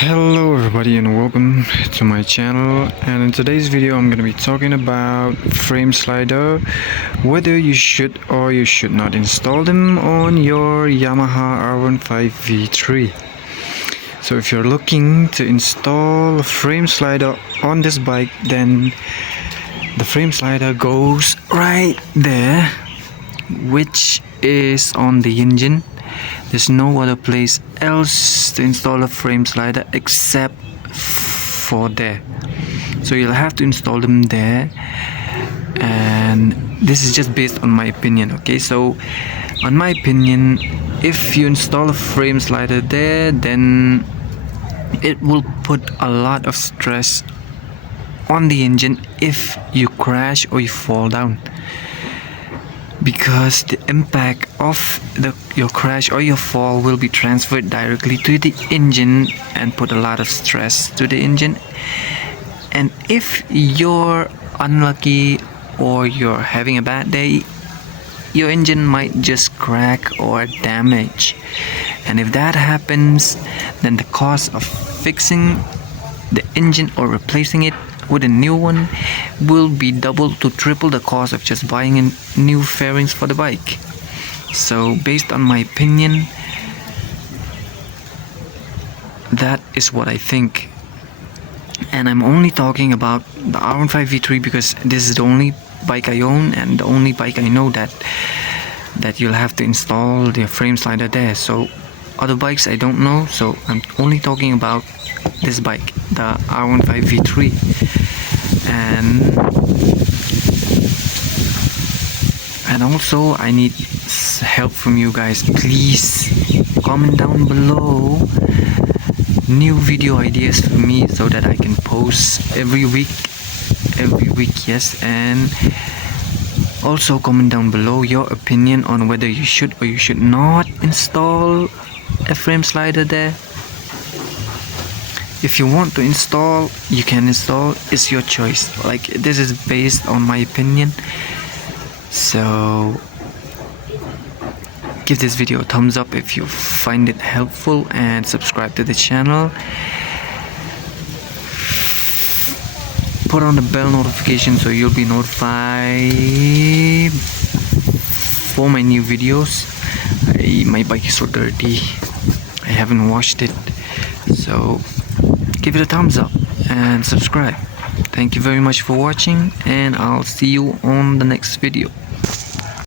Hello everybody and welcome to my channel, and in today's video I'm going to be talking about frame slider, whether you should or you should not install them on your Yamaha R15V3. So if you're looking to install a frame slider on this bike, then the frame slider goes right there, which is on the engine. There's no other place else to install a frame slider except for there. So you'll have to install them there, and this is just based on my opinion. Okay, so on my opinion, if you install a frame slider there, then it will put a lot of stress on the engine if you crash or you fall down, because the impact of your crash or your fall will be transferred directly to the engine and put a lot of stress to the engine. And if you're unlucky or you're having a bad day, your engine might just crack or damage, and if that happens, then the cost of fixing the engine or replacing it with a new one will be double to triple the cost of just buying in new fairings for the bike. So based on my opinion, that is what I think. And I'm only talking about the R15V3 because this is the only bike I own and the only bike I know that you'll have to install the frame slider there. So other bikes I don't know, so I'm only talking about this bike, the R15V3. And also I need help from you guys. Please comment down below new video ideas for me so that I can post every week, yes. And also comment down below your opinion on whether you should or you should not install a frame slider there. If you want to install, you can install. It's your choice. Like, this is based on my opinion. So give this video a thumbs up if you find it helpful, and subscribe to the channel. Put on the bell notification so you'll be notified for my new videos. My bike is so dirty, I haven't washed it, so give it a thumbs up and subscribe. Thank you very much for watching, and I'll see you on the next video.